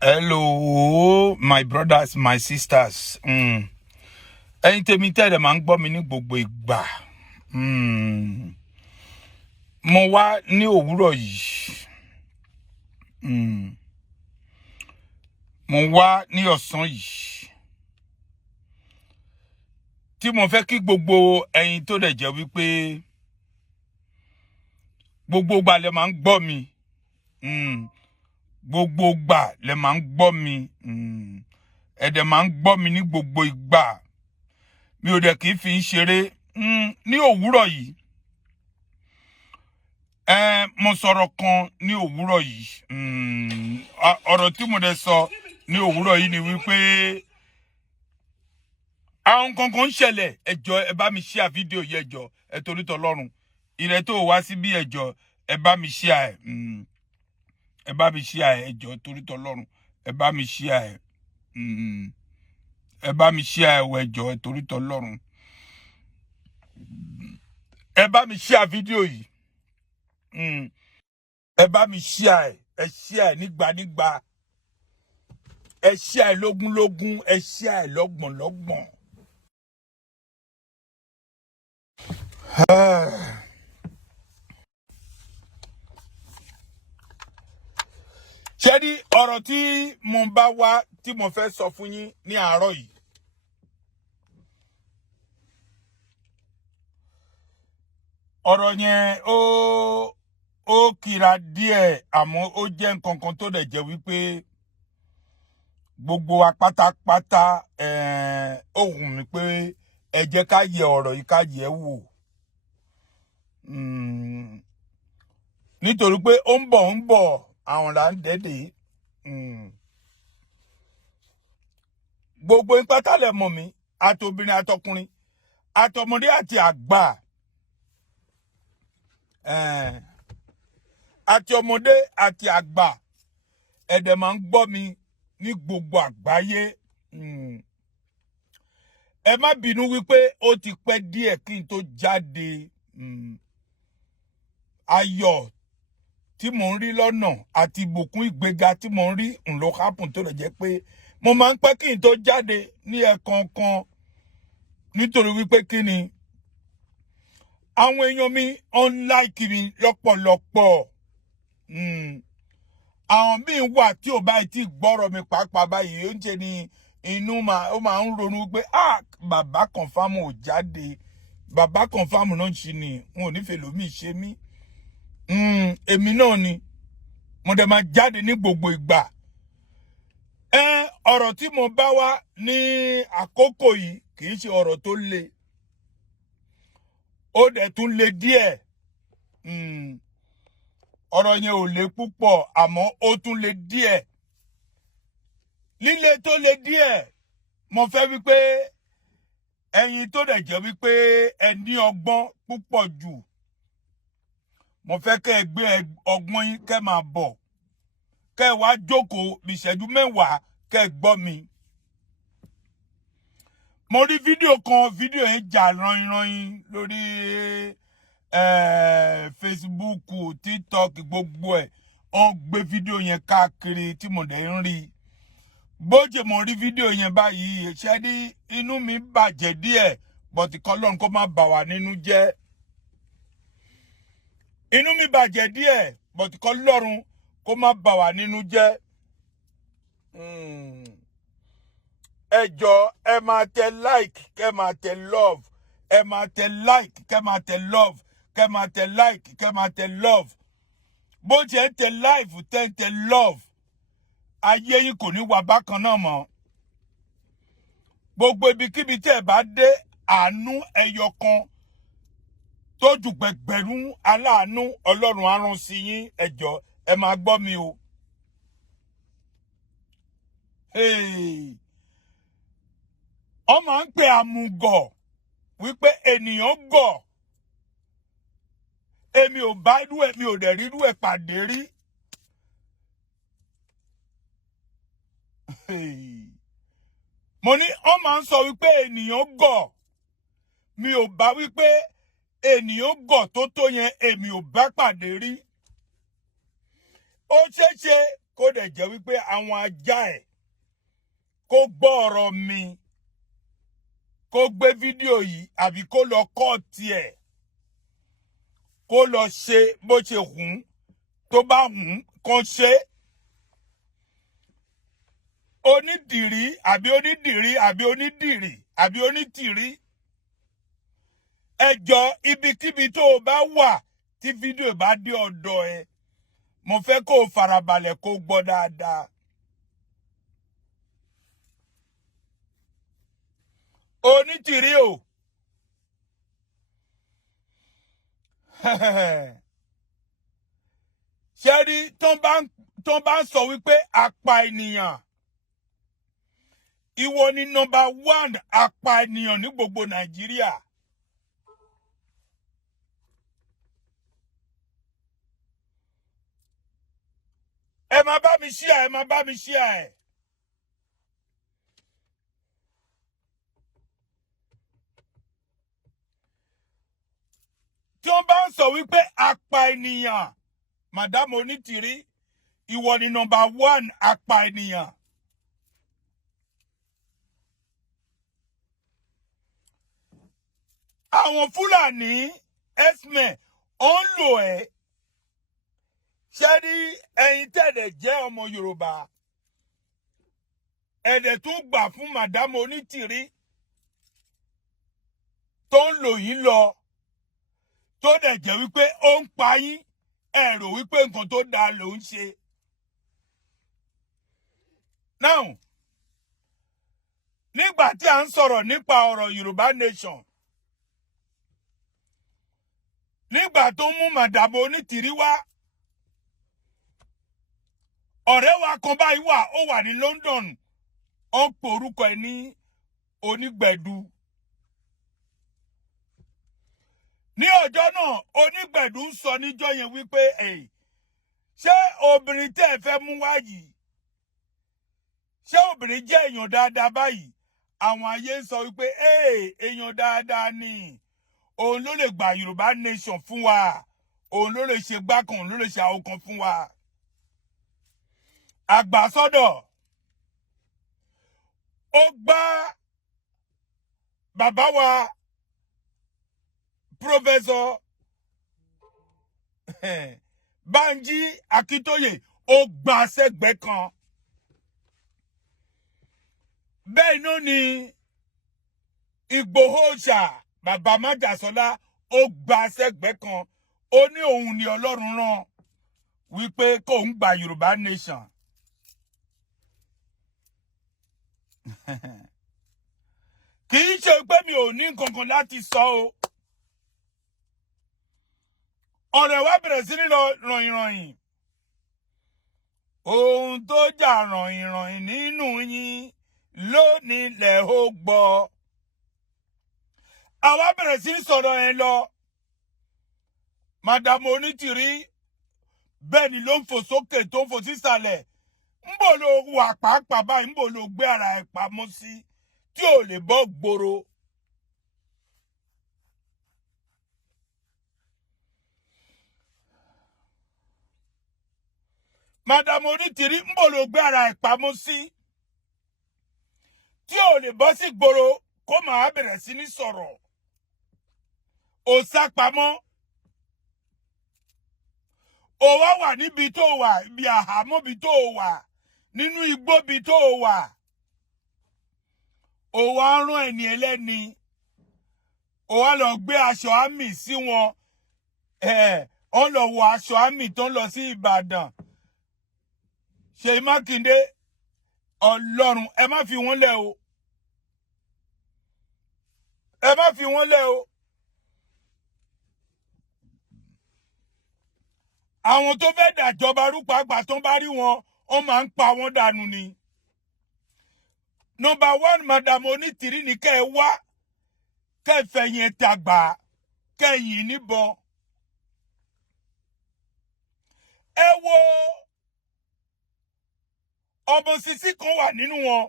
Hello, my brothers, my sisters. Ẹ̀yin tèmi tẹ́lẹ̀ máa ń gbọ́ mi ní gbogbo ìgbà. Mo wá ní òwúrọ̀ yìí. Mo wá ní ọ̀sán yìí. Tí mo fẹ́ kí gbogbo ẹ̀yin tó dẹ̀ jẹ́ wípé gbogbo ìgbà lẹ máa ń gbọ́ mi. Gbogbo ìgbà lẹ máa ń gbọ́ mi. Ẹ dẹ̀ máa ń gbọ́ mi ní gbogbo ìgbà. Mi ò dẹ̀ kì í fi ń ṣeré. Ní òwúrọ̀ yìí. Mo sọ̀rọ̀ kan ní òwúrọ̀ yìí. Ọ̀rọ̀ tí mo dẹ̀ sọ ní òwúrọ̀ yìí ni wípé àwọn kankan ń ṣẹlẹ̀. Ẹ jọ̀ọ́ ẹ bá mi share fídíò yìí, ẹ jọ̀ọ́ ẹ torí t'Ọlọ́run. Ire tó wá síbí, ẹ jọ̀ọ́ ẹ bá mi share ẹ. Ẹ bá mi share ẹ jọ̀ọ́ torí t'Ọlọ́run. Ẹ bá mi share ẹ. Ẹ bá mi share ẹ jọ̀ọ́ torí t'Ọlọ́run. Ẹ bá mi share fídíò yìí. Ẹ bá mi share ẹ share nígbà. Ẹ share lógún, ẹ share lọ́gbọ̀n. Ṣé ní ọ̀rọ̀ tí mo bá wá tí mo fẹ́ sọ fún yín ní àárọ̀ yìí. Ọ̀rọ̀ yẹn ó kira díẹ̀ àmọ́ ó jẹ́ nǹkan kan tó dẹ̀ jẹ́ wípé gbogbo wa pátápátá ó wù mí pé ẹ jẹ́ ká yẹ ọ̀rọ̀ yìí ká yẹ̀ wò. Nítorí pé ó ń bọ̀ àwọn là ń dẹ́dẹ̀. Gbogbo pátá lẹ mọ̀ mí, àtobìnrin àtọkùnrin, àtọmọdé àti àgbà. Àti ọmọdé àti àgbà. Ẹ dẹ̀ máa ń gbọ́ mi ní gbogbo àgbáyé. Ẹ má bínú wípé ó ti pẹ́ díẹ̀ kí n tó jáde. Ayọ̀ tí mò ń rí lọ́nà àti ìbùkún ìgbéga tí mò ń rí ló happen tó lè jẹ́ pé mo máa ń pẹ́ kí n tó jáde ní ẹ̀ẹ̀kọ̀ọ̀kan nítorí wípé kí ni àwọn èèyàn mi on like mi lọ́pọ̀lọpọ̀. Àwọn míì wà tí ò bá ti gbọ́rọ̀ mi pàápàá báyìí ó ń ṣe ni inú ó máa ń ronú pé bàbá confirm ò jáde, bàbá confirm náà ṣì ni wọn ò nífẹ̀ẹ́ lómi ṣe mí. Èmi náà ni mo dẹ̀ máa jáde ní gbogbo ìgbà. Ọ̀rọ̀ tí mo bá wá ní àkókò yìí kì í ṣe ọ̀rọ̀ tó le. Ó dẹ̀ tún le díẹ̀. Ọ̀rọ̀ yẹn ò le púpọ̀ àmọ́ ó tún le díẹ̀. Líle tó le díẹ̀ mo fẹ́ wípé ẹ̀yin tó dẹ̀ jẹ́ wípé ẹ ní ọgbọ́n púpọ̀ jù. Mo fẹ́ kẹ́ ẹ gbé ọgbọ́n yín kẹ́ máa bọ̀. Kẹ́ ẹ wá jókòó ìṣẹ́jú mẹ́wàá kẹ́ ẹ gbọ́ mi. Mo rí fídíò yẹn jà ròyìn lórí Facebook, TikTok gbogbo ẹ̀. Wọ́n gbé fídíò yẹn káàkiri tí mo dẹ̀ ń rí. Bó ṣe mo rí fídíò yẹn báyìí ṣe ní inú mi bàjẹ́ díẹ̀ but k'Ọlọ́run kó má bà wá nínú jẹ́. Inú mi bàjẹ́ díẹ̀ but k'Ọlọ́run kó má bà wá nínú jẹ́. Ẹ jọ̀ọ́ ẹ máa tẹ like kẹ́ máa tẹ love. Ẹ máa tẹ like kẹ́ máa tẹ love. Kẹ́ máa tẹ like kẹ́ máa tẹ love. Bó ṣe ń tẹ live tẹ́ ń tẹ love. Ayé yín kò ní wà bákan náà mọ́. Gbogbo ibikíbi tí ẹ bá dé àánú ẹyọ kan tó jù gbẹgbẹ̀rún aláàánú Ọlọ́run á rán sí yín. Ẹ jọ̀ọ́ ẹ máa gbọ́ mi o. Wọ́n máa ń pè àmùgọ̀ wípé ènìyàn gọ̀. Èmi ò bá irú ẹ̀, mi ò dẹ̀ rí irú ẹ̀ pàdé rí. Mo ní wọ́n máa ń sọ wípé ènìyàn gọ̀. Mi ò bá wípé ènìyàn gọ̀ tó yẹn èmi ò bá pàdé rí. Ó ṣeéṣe kó dẹ̀ jẹ́ wípé àwọn ajá ẹ̀ kó gbọ́ ọ̀rọ̀ mi kó gbé fídíò yìí àbí kó lọ kọ́ọ̀tì ẹ̀ kó lọ ṣe bó ṣe hùn tó bá hùn kó ṣe onídìrí àbí onídìrí àbí onídìrí àbí onítìrí ẹjọ́ ibikíbi tó o bá wà tí fídíò bá dé ọ̀dọ̀ ẹ mo fẹ́ kó o farabalẹ̀ kó o gbọ́ dáadáa. Onítìrí o ṣe rí tó bá ń sọ wípé apá ènìyàn ìwọ ni nọ́mbà 1 apá ènìyàn ní gbogbo Nàìjíríà. Ẹ máa bá mi share, ẹ máa bá mi share. Tí wọ́n bá ń sọ wípé apá ènìyàn Madam Onítìrí ìwọ ni nọ́mbà 1 apá ènìyàn. Àwọn Fúlàní herdsmen ó ń lò ẹ́ ṣé ní ẹ̀yin tẹ̀lẹ̀ jẹ́ ọmọ Yorùbá ẹ̀dẹ̀ tún gbà fún Madam Onítìrí tó ń lò yín lọ tó dẹ̀ jẹ́ wípé ó ń pa yín ẹ rò wípé nǹkan tó dáa ló ń ṣe. Now nígbà tí a ń sọ̀rọ̀ nípa ọ̀rọ̀ Yorùbá nation nígbà tó mú Madam Onítìrí wá ọ̀rẹ́ wa kan báyìí ó wà ní London ó ń porúkọ ẹ̀ ní Onígbẹ̀dú. Ní ọjọ́ náà Onígbẹ̀dú ń sọ níjọ́ yẹn wípé ṣé obìnrin tẹ́ ẹ fẹ́ mú wá yìí ṣé obìnrin jẹ́ èèyàn dáadáa báyìí àwọn ayé ń sọ wípé èèyàn dáadáa ni òun ló lè gba Yorùbá nation fún wa òun ló lè ṣe gbákan òun ló lè ṣe àwọn kan fún wa. Àgbàsọ́dọ̀ ó gbá bàbá wa Professor Banji Akintoye ó gbà sẹ́gbẹ̀ẹ́ kan. Bẹ́ẹ̀ náà ni Ìgbòho Òòṣà bàbá Májàsọ́lá ó gbà sẹ́gbẹ̀ẹ́ kan ó ní òun ni Ọlọ́run rán wípé kó ń gba Yorùbá nation. Kì í ṣe pé mi ò ní nǹkan kan láti sọ o. Ọ̀rẹ́ wa bẹ̀rẹ̀ sí ní lọ ròyìnròyìn. Ohun tó jà ròyìnròyìn nínú yín lónìí lẹ̀ ó gbọ́. Àwa bẹ̀rẹ̀ sí ní sọ̀rọ̀ yẹn lọ. Madam Onítìrí bẹ́ẹ̀ ni ló ń fò sókè tó ń fò sísàlẹ̀. Ńbò ló wà pàápàá báyìí ńbò ló gbé ara ẹ̀ pamọ́ sí tí ò lè bọ́ gbòòrò. Madam Onítìrí ńbò ló gbé ara ẹ̀ pamọ́ sí tí ò lè bọ́ sí gbòòrò kó máa bẹ̀rẹ̀ sí ní sọ̀rọ̀. Ó sá pamọ́. Ó wà níbi tó wà ibi àhámọ́ bí tó wà nínú igbó bí tó wà. Ó wá rán ẹni ẹlẹ́ni. Ó wá lọ gbé aṣọ àmì sí wọn. Ó lọ wọ aṣọ àmì tó ń lọ sí Ìbàdàn. Ṣèyí Mákindé Ọlọ́run ẹ má fi wọ́n lẹ̀ o. Ẹ má fi wọ́n lẹ̀ o. Àwọn tó fẹ́ dàjọba rúpa àgbà tó ń bá rí wọn wọ́n máa ń pa wọ́n dànù ni. Number 1 Madam Onítìrí ní kẹ́ ẹ wá kẹ́ ẹ fẹ̀yìn tàgbà kẹ́ ẹ yìn níbọn. Ẹ wo ọmọ Sisi kan wà nínú wọn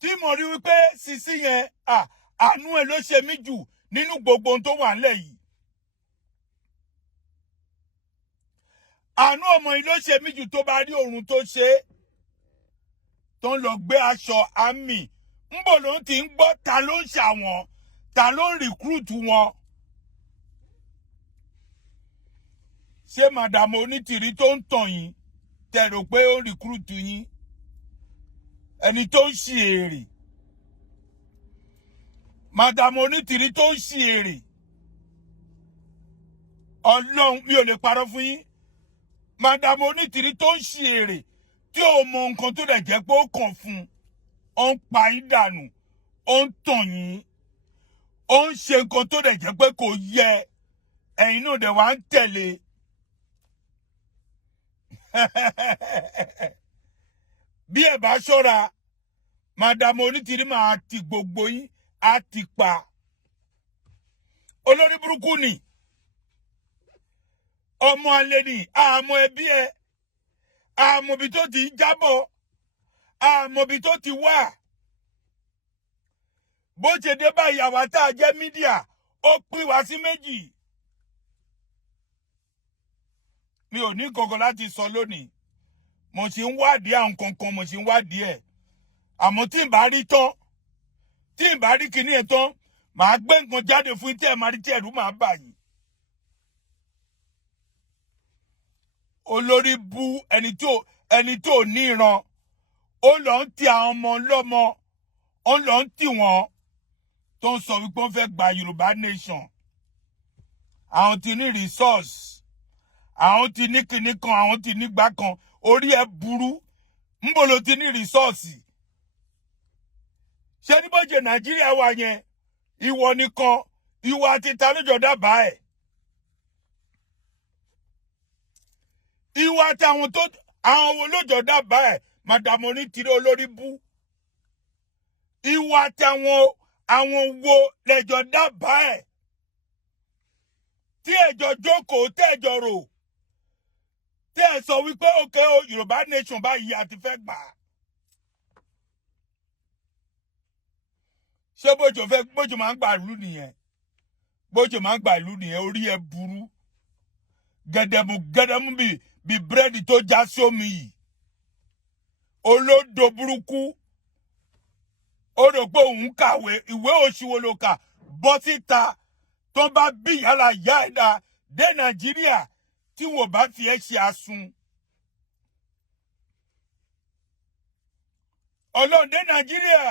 tí mo rí wípé Sisi yẹn àánú ẹ ló ṣe mí jù nínú gbogbo ohun tó wà nílẹ̀ yìí. àánú ọmọ yìí ló ṣe mí jù tó bá rí oorun tó ṣe tó ń lọ gbé aṣọ àmì ńbò ló ti ń gbọ́ ta ló ń ṣàwọn ta ló ń rìkúrùtù wọn. ṣé màdàmú onítìrí tó ń tàn yín tẹ́ rò pé ó rìkúrùtù yín ẹni tó ń ṣì èrè màdàmú onítìrí tó ń ṣì èrè ọlọ́run mi ò lè parọ́ fún yín màdàmú onítìrí tó ń ṣì èrè tí ò mọ nǹkan tó dẹ̀ jẹ́ pé ó kàn fún un ó ń pa yín dànù ó ń tàn yín ó ń ṣe nǹkan tó dẹ̀ jẹ́ pé kò yẹ ẹ̀yin náà dẹ̀ wá ń tẹ̀lé. Bí ẹ bá ṣọ́ra màdàmú onítìrí máa ti gbogbo yín á ti pa olórí burúkú ni ọmọ alẹ́ ni àmọ́ ẹbí ẹ àmọ́ ibi tó ti jábọ̀ àmọ́ ibi tó ti wà bó ṣe dé báyìí àwa tá a jẹ́ mídíà ó pín wá sí méjì. Mi ò ní kankan láti sọ lónìí mo sì ń wádìí àwọn kankan mo sì ń wádìí ẹ̀ àmọ́ tí n bá rí tán tí n bá rí kinní ẹ̀ tán màá gbé nǹkan jáde fún yín tí ẹ máa rí tí ẹ̀rù máa bà yín. Olórí bú ẹni tó ní ìran ó lọ ń ti àwọn ọmọ lọ́mọ ó lọ ń tì wọ́n tó ń sọ wípé wọ́n fẹ́ gba Yorùbá nation àwọn ti ní resource àwọn ti ní kinní kan àwọn ti ní gbá kan orí ẹ burú ńbò ló ti ní resource ṣé ní bọ́jẹ̀ Nàìjíríà wà yẹn ìwọ nìkan ìwọ àti ta lójọ dábàá ẹ̀ ìwọ àti àwọn olójọ dábàá ẹ̀ màdàmú onítìrí olórí bú ìwọ àti àwọn wo lẹjọ dábàá ẹ̀ tí ẹjọ jókòó tẹjọ rò tí ẹ sọ wípé òkè o Yorùbá nation báyìí àti fẹ́ gbà á. Ṣé bójú máa ń gbà ìlú nìyẹn bójú máa ń gbà ìlú nìyẹn orí ẹ burú gẹdẹmú bí búrẹ́dì tó já sí omi yìí olódo burúkú ó rò pé òun kàwé ìwé òṣìwò ló kà bọ́ síta tó bá bí yàrá yá ẹ̀dá dé Nàìjíríà tí wọ́n bá fi ẹ́ ṣe asun. Ọlọ́run dé Nàìjíríà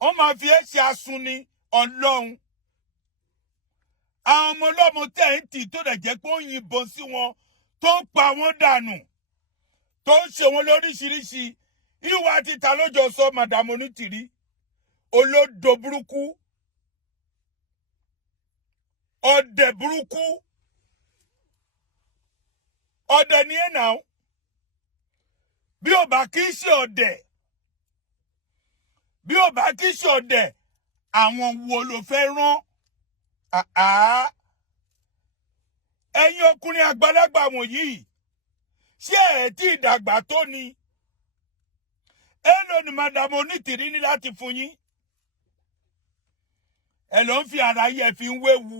wọ́n máa fi ẹ́ ṣe asun ní Ọlọ́run. Àwọn ọmọ ọlọ́mọ tẹ̀ǹtì tó dẹ̀ jẹ́ pé ó yìnbọn sí wọn tó ń pa wọ́n dànù tó ń ṣe wọn lóríṣiríṣi ìwà títa lójọ sọ màdàmú onítìrí olódo burúkú ọ̀dẹ̀ burúkú ọ̀dẹ̀ ni ẹ̀ náà bí ò bá kí í ṣe ọ̀dẹ̀ bí ò bá kí í ṣe ọ̀dẹ̀ àwọn wo ló fẹ́ rán ẹ̀yin ọkùnrin àgbàlagbà wọ̀nyí ṣé ẹ̀ tí ìdàgbà tó ni èló ni màdàmú onítìrí ní láti fún yín ẹ lọ ń fi ara yẹ fi ń wéwu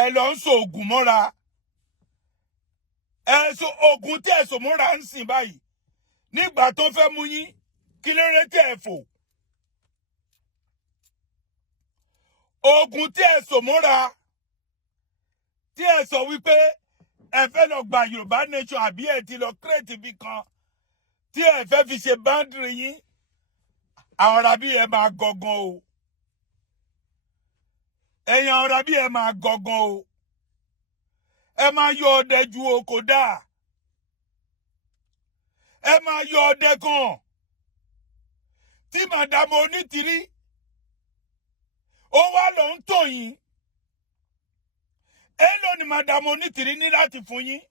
ẹ lọ ń so oògùn mọ́ra so oògùn tí ẹ so mọ́ra ń sìn báyìí nígbà tó fẹ́ mú yín kí ló rẹ tí ẹ fò oògùn tí ẹ so mọ́ra tí ẹ sọ wípé ẹ fẹ́ lọ gba Yorùbá nation àbí ẹ ti lọ kírètì bí kan tí ẹ fẹ́ fi ṣe báńdìrì yín àwọn ará bí ẹ máa gangan o ẹ̀yin àwọn ará bí ẹ máa gangan o ẹ máa yọ ọdẹ ju o kò dáa ẹ máa yọ ọdẹ kan tí màdàmú onítìrí ó wá lọ ń tò yín èló ni màdàmú onítìrí ní láti fún yín.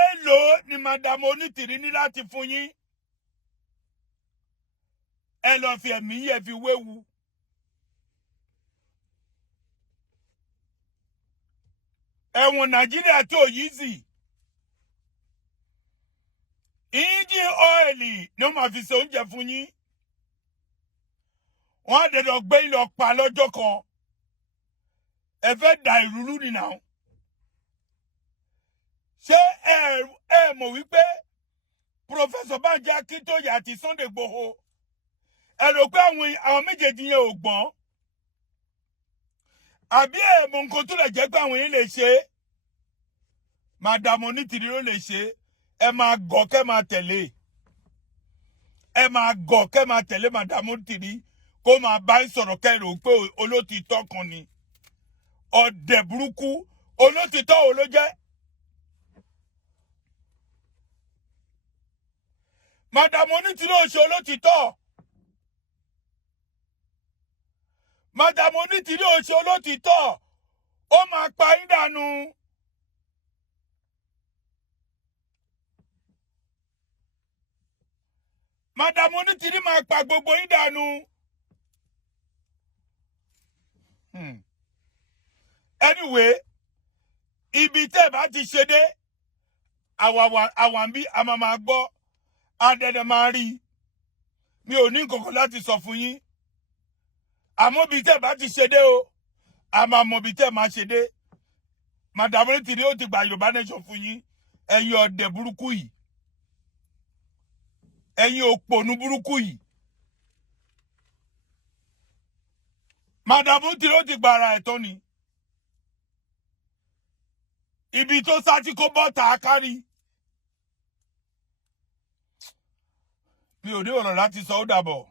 Èló ni màdàmú onítìrí ní láti fún yín. Ẹ lọ fi ẹ̀mí yẹ fi wéwu. Ẹ̀wọ̀n Nàìjíríà tó yízì. Engine oil ni wọ́n máa fi ṣe oúnjẹ fún yín. wọ́n á dẹ̀dọ̀ gbé yín lọ pa lọ́jọ́ kan. Ẹ fẹ́ da ìrúlú ni now. Ṣé ẹ mọ̀ wípé Professor Banji Akintoye àti Sunday Igboho ẹ rò pé àwọn méjèèjì yẹn ò gbọ́n? Àbí ẹ mọ̀ nǹkan tó lè jẹ́ pé àwọn yẹn lè ṣe? Madam Onítìrí ló lè ṣe. Ẹ máa gọ̀ kẹ́ máa tẹ̀lé. Ẹ máa gọ̀ kẹ́ máa tẹ̀lé Madam Onítìrí kó máa bá ń sọ̀rọ̀ kẹ́rò pé olótìtọ́ kan ni. Ọ̀dẹ̀ burúkú olótìtọ́ wo ló jẹ́? Madam Onítìrí ò ṣe olótìtọ́. Madam Onítìrí ò ṣe olótìtọ́. Ó máa pa yín dànù. Madam Onítìrí máa pa gbogbo yín dànù. Anyway, ibi tẹ́ bá ti ṣe dé, àwọn bí a máa gbọ́, adẹ́dẹ́ máa rí. Mi ò ní nǹkan kan láti sọ fún yín. Àmọ́ bí tẹ́ bá ti ṣe dé o, a máa mọ bí tẹ́ máa ṣe dé. Madam Onítìrí ó ti gba Yorùbá Nation fún yín. Ẹ̀yin ọ̀dẹ̀ burúkú yìí. Ẹ̀yin òpònú burúkú yìí. Madam Onítìrí ó ti gba ara ẹ̀ tán ni. Ibi tó sá tí kò bọ́ ta kárí. Mi ò ní ọ̀rọ̀ láti sọ ó dàbọ̀.